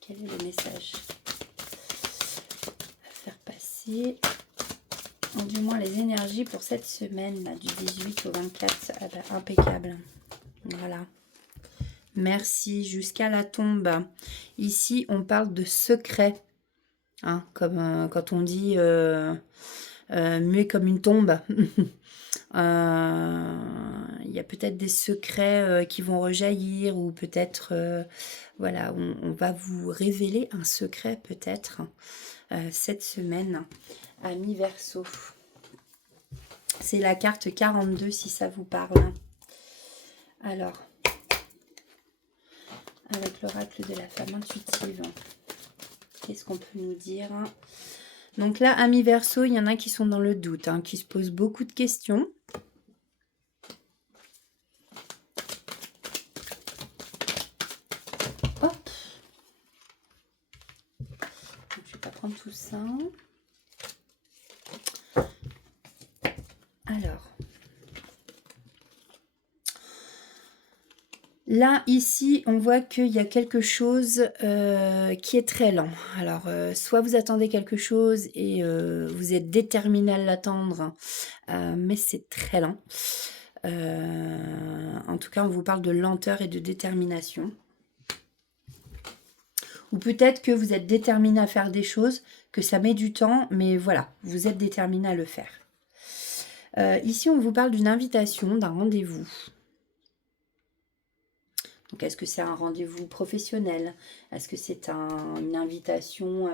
quel est le message à faire passer, ou du moins les énergies pour cette semaine, là, du 18 au 24, ah bah, impeccable. Voilà. Merci, jusqu'à la tombe. Ici, on parle de secret, hein, comme quand on dit muet comme une tombe. Il y a peut-être des secrets qui vont rejaillir, ou peut-être, voilà, on va vous révéler un secret peut-être cette semaine, amis Verseau. C'est la carte 42 si ça vous parle. Alors, avec l'oracle de la femme intuitive, qu'est-ce qu'on peut nous dire? Donc là, amis Verseau, il y en a qui sont dans le doute, hein, qui se posent beaucoup de questions. Hop. Donc, je vais pas prendre tout ça. Alors. Là, ici, on voit qu'il y a quelque chose qui est très lent. Alors, soit vous attendez quelque chose et vous êtes déterminé à l'attendre, mais c'est très lent. En tout cas, on vous parle de lenteur et de détermination. Ou peut-être que vous êtes déterminé à faire des choses, que ça met du temps, mais voilà, vous êtes déterminé à le faire. Ici, on vous parle d'une invitation, d'un rendez-vous. Donc, est-ce que c'est un rendez-vous professionnel? Est-ce que c'est une invitation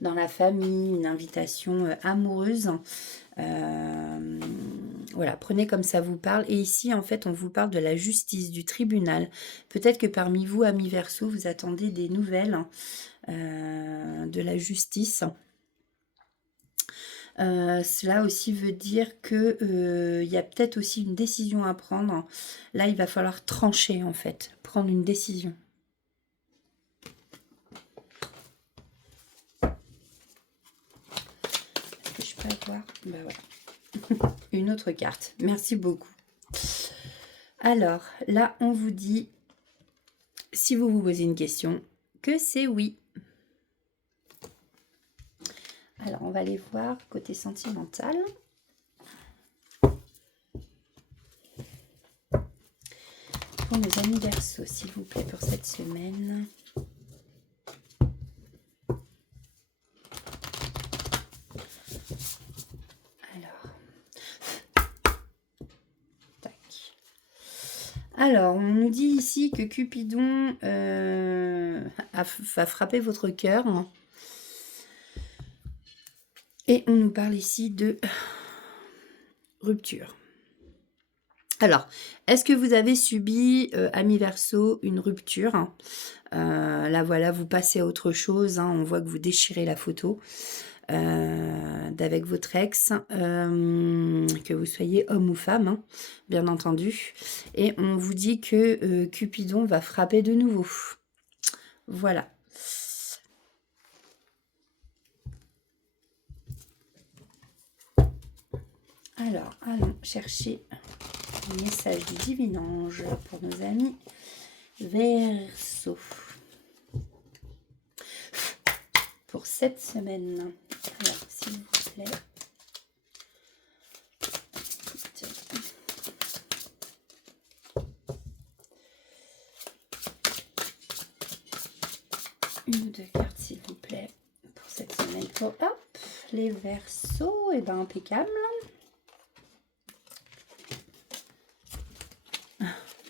dans la famille, une invitation amoureuse? Voilà, prenez comme ça vous parle. Et ici, en fait, on vous parle de la justice, du tribunal. Peut-être que parmi vous, amis Verseau, vous attendez des nouvelles de la justice. Cela aussi veut dire que y a peut-être aussi une décision à prendre. Là, il va falloir trancher, en fait, prendre une décision. Est-ce que je peux avoir... Bah voilà. Une autre carte. Merci beaucoup. Alors, là, on vous dit, si vous vous posez une question, que c'est oui. Alors, on va aller voir côté sentimental. Pour nos amis Verseau, s'il vous plaît, pour cette semaine. Alors, on nous dit ici que Cupidon va frapper votre cœur. Et on nous parle ici de rupture. Alors, est-ce que vous avez subi, amis Verseau, une rupture? Là, voilà, vous passez à autre chose. On voit que vous déchirez la photo d'avec votre ex, que vous soyez homme ou femme, bien entendu. Et on vous dit que Cupidon va frapper de nouveau. Voilà. Alors, allons chercher le message du divin ange pour nos amis Verseau. Pour cette semaine. Alors, s'il vous plaît. Une ou deux cartes, s'il vous plaît, pour cette semaine. Pour, hop, les Verseaux, et ben impeccable.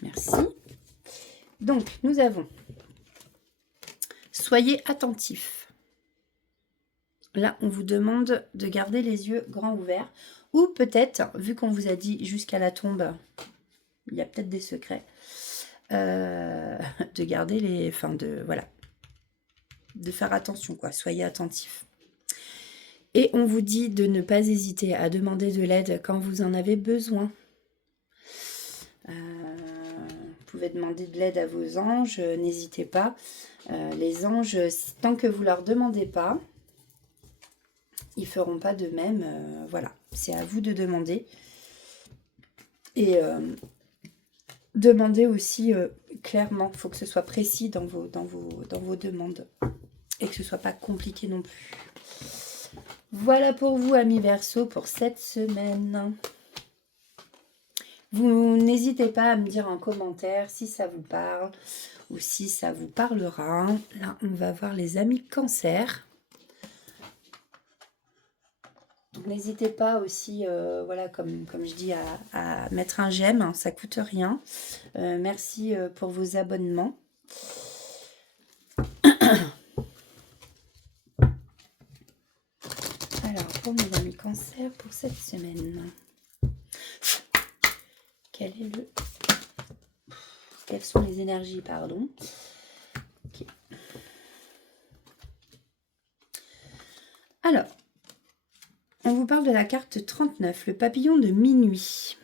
Merci. Donc, nous avons soyez attentifs. Là, on vous demande de garder les yeux grands ouverts. Ou peut-être, vu qu'on vous a dit jusqu'à la tombe, il y a peut-être des secrets, de garder les... Enfin, voilà. De faire attention, quoi. Soyez attentifs. Et on vous dit de ne pas hésiter à demander de l'aide quand vous en avez besoin. Vous pouvez demander de l'aide à vos anges, n'hésitez pas. Les anges, tant que vous ne leur demandez pas, ils ne feront pas de même. Voilà, c'est à vous de demander. Et demandez aussi clairement, il faut que ce soit précis dans vos demandes. Et que ce ne soit pas compliqué non plus. Voilà pour vous, amis Verseau, pour cette semaine. Vous n'hésitez pas à me dire en commentaire si ça vous parle ou si ça vous parlera. Là, on va voir les amis Cancer. N'hésitez pas aussi, voilà, comme je dis, à mettre un j'aime, ça coûte rien. Merci pour vos abonnements. Alors, pour mes amis Cancer, pour cette semaine, quelles sont les énergies, pardon. Okay. Alors, on vous parle de la carte 39, le papillon de minuit.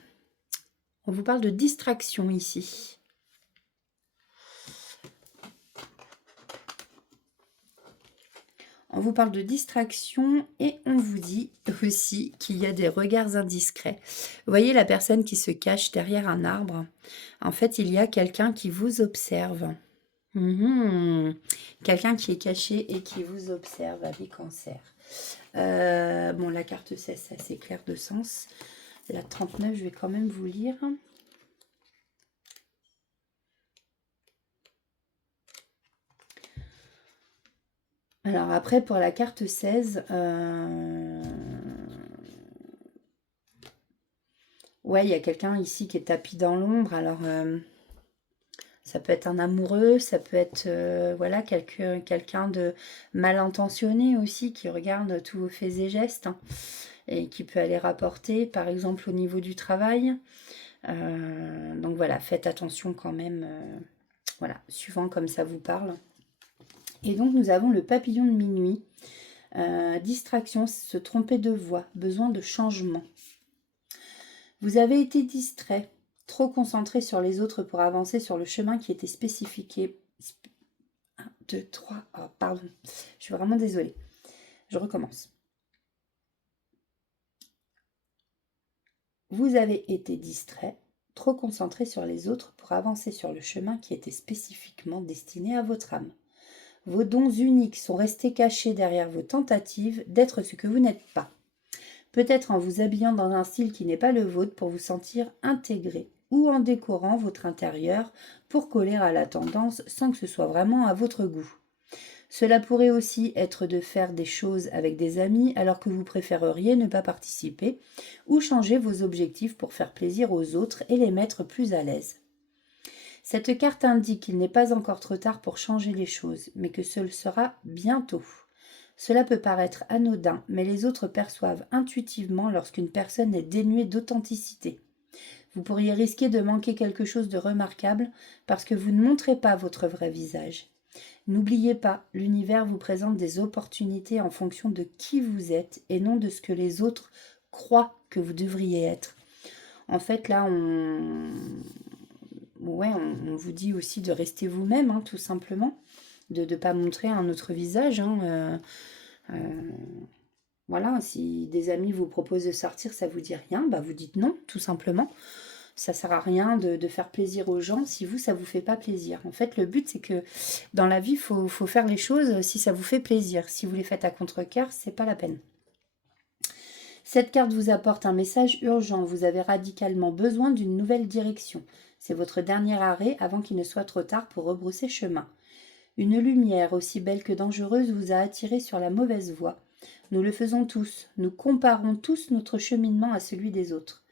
On vous parle de distraction ici. On vous parle de distraction et on vous dit aussi qu'il y a des regards indiscrets. Vous voyez la personne qui se cache derrière un arbre? En fait, il y a quelqu'un qui vous observe. Quelqu'un qui est caché et qui vous observe, amis Cancer. Bon, la carte 16, c'est assez clair de sens. La 39, je vais quand même vous lire. Alors après, pour la carte 16, ouais, il y a quelqu'un ici qui est tapis dans l'ombre. Alors, ça peut être un amoureux, ça peut être voilà, quelqu'un de mal intentionné aussi qui regarde tous vos faits et gestes. et qui peut aller rapporter, par exemple au niveau du travail. Donc voilà, faites attention quand même, voilà, suivant comme ça vous parle. Et donc nous avons le papillon de minuit. Distraction, se tromper de voie, besoin de changement. Vous avez été distrait, trop concentré sur les autres pour avancer sur le chemin qui était spécifié. 1, 2, 3, oh, pardon, je suis vraiment désolée. Je recommence. Vous avez été distrait, trop concentré sur les autres pour avancer sur le chemin qui était spécifiquement destiné à votre âme. Vos dons uniques sont restés cachés derrière vos tentatives d'être ce que vous n'êtes pas. Peut-être en vous habillant dans un style qui n'est pas le vôtre pour vous sentir intégré, ou en décorant votre intérieur pour coller à la tendance sans que ce soit vraiment à votre goût. Cela pourrait aussi être de faire des choses avec des amis alors que vous préféreriez ne pas participer, ou changer vos objectifs pour faire plaisir aux autres et les mettre plus à l'aise. Cette carte indique qu'il n'est pas encore trop tard pour changer les choses, mais que ce le sera bientôt. Cela peut paraître anodin, mais les autres perçoivent intuitivement lorsqu'une personne est dénuée d'authenticité. Vous pourriez risquer de manquer quelque chose de remarquable parce que vous ne montrez pas votre vrai visage. N'oubliez pas, l'univers vous présente des opportunités en fonction de qui vous êtes et non de ce que les autres croient que vous devriez être. En fait, là, on vous dit aussi de rester vous-même, hein, tout simplement, de ne pas montrer un autre visage. Voilà, si des amis vous proposent de sortir, ça vous dit rien, bah vous dites non, tout simplement. Ça sert à rien de faire plaisir aux gens si vous, ça vous fait pas plaisir. En fait, le but, c'est que dans la vie, il faut faire les choses si ça vous fait plaisir. Si vous les faites à contre-cœur, c'est pas la peine. Cette carte vous apporte un message urgent. Vous avez radicalement besoin d'une nouvelle direction. C'est votre dernier arrêt avant qu'il ne soit trop tard pour rebrousser chemin. Une lumière aussi belle que dangereuse vous a attiré sur la mauvaise voie. Nous le faisons tous. Nous comparons tous notre cheminement à celui des autres.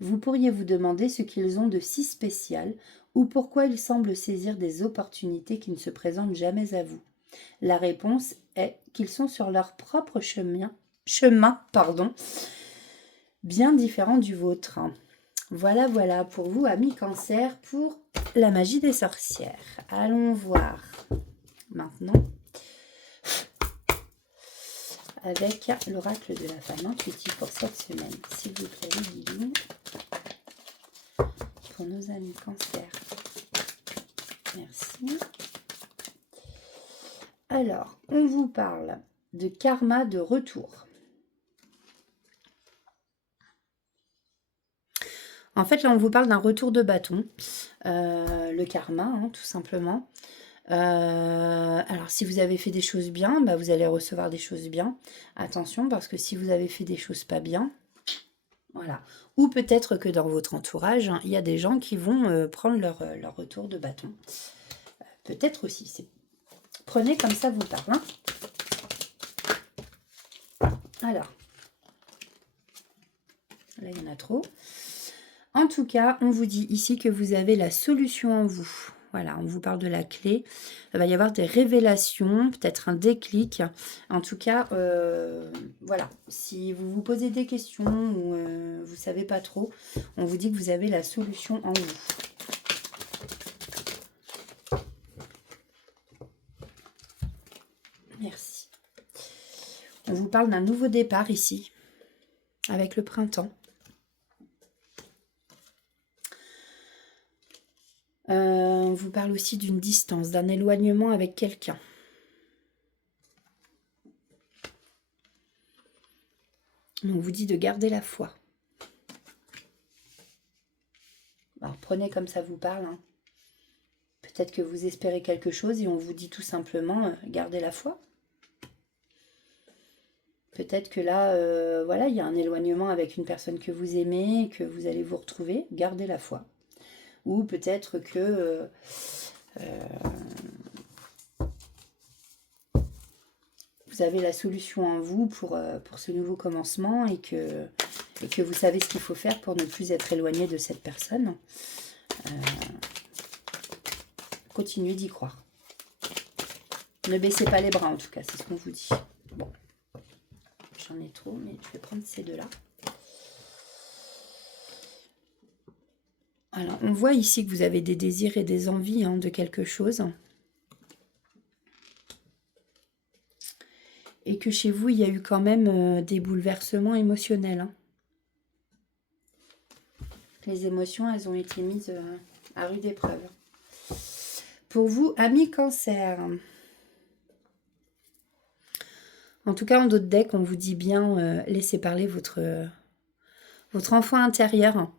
Vous pourriez vous demander ce qu'ils ont de si spécial ou pourquoi ils semblent saisir des opportunités qui ne se présentent jamais à vous. La réponse est qu'ils sont sur leur propre chemin, bien différent du vôtre. Voilà pour vous, amis Cancer, pour la magie des sorcières. Allons voir maintenant avec l'oracle de la femme intuitive pour cette semaine. S'il vous plaît, les guidons pour nos amis Cancer. Merci. Alors, on vous parle de karma de retour. En fait, là, on vous parle d'un retour de bâton. Le karma, hein, tout simplement. Alors, si vous avez fait des choses bien, bah, vous allez recevoir des choses bien. Attention, parce que si vous avez fait des choses pas bien, voilà. Ou peut-être que dans votre entourage, hein, il y a des gens qui vont prendre leur retour de bâton. Peut-être aussi. Prenez comme ça vous parle. Hein. Alors, là, il y en a trop. En tout cas, on vous dit ici que vous avez la solution en vous. Voilà, on vous parle de la clé. Il va y avoir des révélations, peut-être un déclic. En tout cas, voilà. Si vous vous posez des questions ou vous ne savez pas trop, on vous dit que vous avez la solution en vous. Merci. On vous parle d'un nouveau départ ici, avec le printemps. On vous parle aussi d'une distance, d'un éloignement avec quelqu'un. On vous dit de garder la foi. Alors prenez comme ça vous parle. Hein. Peut-être que vous espérez quelque chose et on vous dit tout simplement gardez la foi. Peut-être que là, voilà, il y a un éloignement avec une personne que vous aimez, que vous allez vous retrouver. Gardez la foi. Ou peut-être que vous avez la solution en vous pour ce nouveau commencement et que vous savez ce qu'il faut faire pour ne plus être éloigné de cette personne. Continuez d'y croire. Ne baissez pas les bras en tout cas, c'est ce qu'on vous dit. Bon. j'en ai trop, mais je vais prendre ces deux-là. Alors, on voit ici que vous avez des désirs et des envies de quelque chose. Et que chez vous, il y a eu quand même des bouleversements émotionnels. Les émotions, elles ont été mises à rude épreuve. Pour vous, amis Cancer. En tout cas, en d'autres decks, on vous dit bien, laissez parler votre enfant intérieur.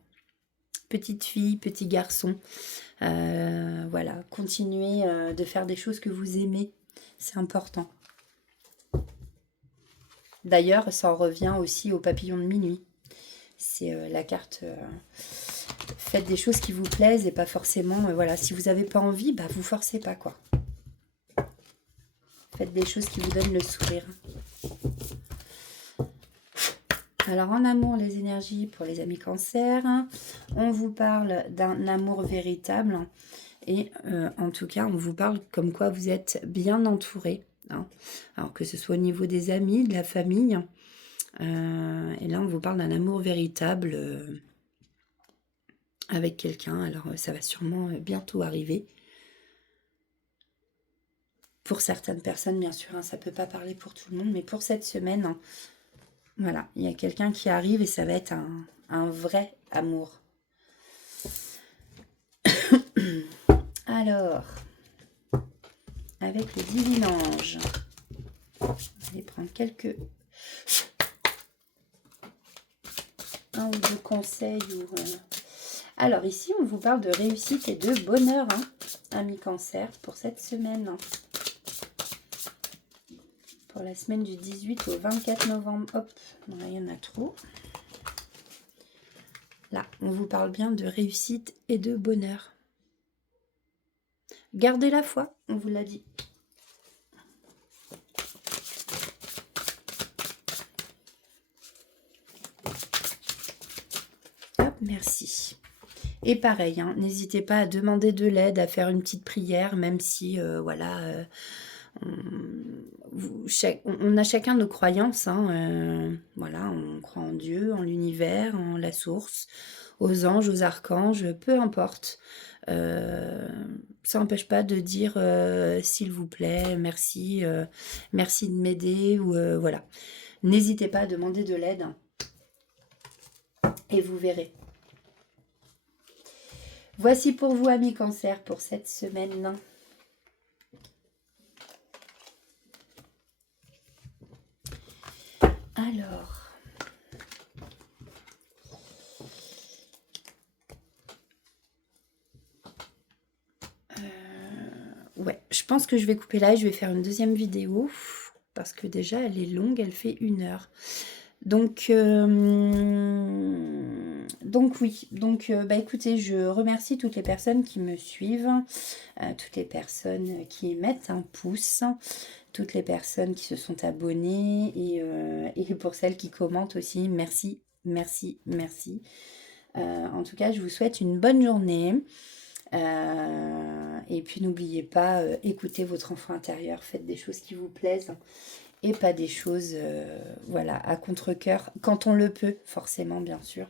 Petite fille, petit garçon. Voilà, continuez de faire des choses que vous aimez. C'est important. D'ailleurs, ça en revient aussi au papillon de minuit. C'est la carte... faites des choses qui vous plaisent et pas forcément... voilà, si vous n'avez pas envie, bah vous forcez pas, quoi. Faites des choses qui vous donnent le sourire. Alors, en amour, les énergies pour les amis Cancer. On vous parle d'un amour véritable. Et en tout cas, on vous parle comme quoi vous êtes bien entouré. Alors, que ce soit au niveau des amis, de la famille... et là, on vous parle d'un amour véritable avec quelqu'un. Alors, ça va sûrement bientôt arriver. Pour certaines personnes, bien sûr, ça ne peut pas parler pour tout le monde, mais pour cette semaine, voilà, il y a quelqu'un qui arrive et ça va être un vrai amour. Alors, avec le divin ange, on va aller prendre un ou deux conseils. Alors ici, on vous parle de réussite et de bonheur, amis Cancer, pour cette semaine. Pour la semaine du 18 au 24 novembre. Hop, là, il y en a trop. Là, on vous parle bien de réussite et de bonheur. Gardez la foi, on vous l'a dit. Hop, merci. Et pareil, n'hésitez pas à demander de l'aide, à faire une petite prière, même si, voilà... on a chacun nos croyances, voilà, on croit en Dieu, en l'univers, en la source, aux anges, aux archanges, peu importe. Ça n'empêche pas de dire s'il vous plaît, merci, merci de m'aider, ou voilà. N'hésitez pas à demander de l'aide et vous verrez. Voici pour vous, amis Cancer, pour cette semaine. Alors, ouais, je pense que je vais couper là et je vais faire une deuxième vidéo parce que déjà elle est longue, elle fait 1 heure. Donc oui, bah écoutez, je remercie toutes les personnes qui me suivent, toutes les personnes qui mettent un pouce, toutes les personnes qui se sont abonnées et pour celles qui commentent aussi, merci, merci, merci. En tout cas, je vous souhaite une bonne journée. Et puis n'oubliez pas, écoutez votre enfant intérieur, faites des choses qui vous plaisent et pas des choses voilà, à contre-cœur, quand on le peut, forcément, bien sûr.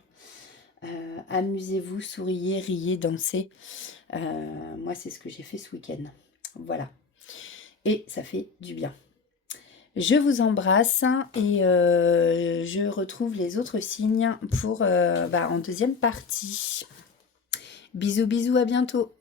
Amusez-vous, souriez, riez, dansez. Moi, c'est ce que j'ai fait ce week-end. Voilà. Et ça fait du bien. Je vous embrasse et je retrouve les autres signes pour en deuxième partie. Bisous, bisous, à bientôt.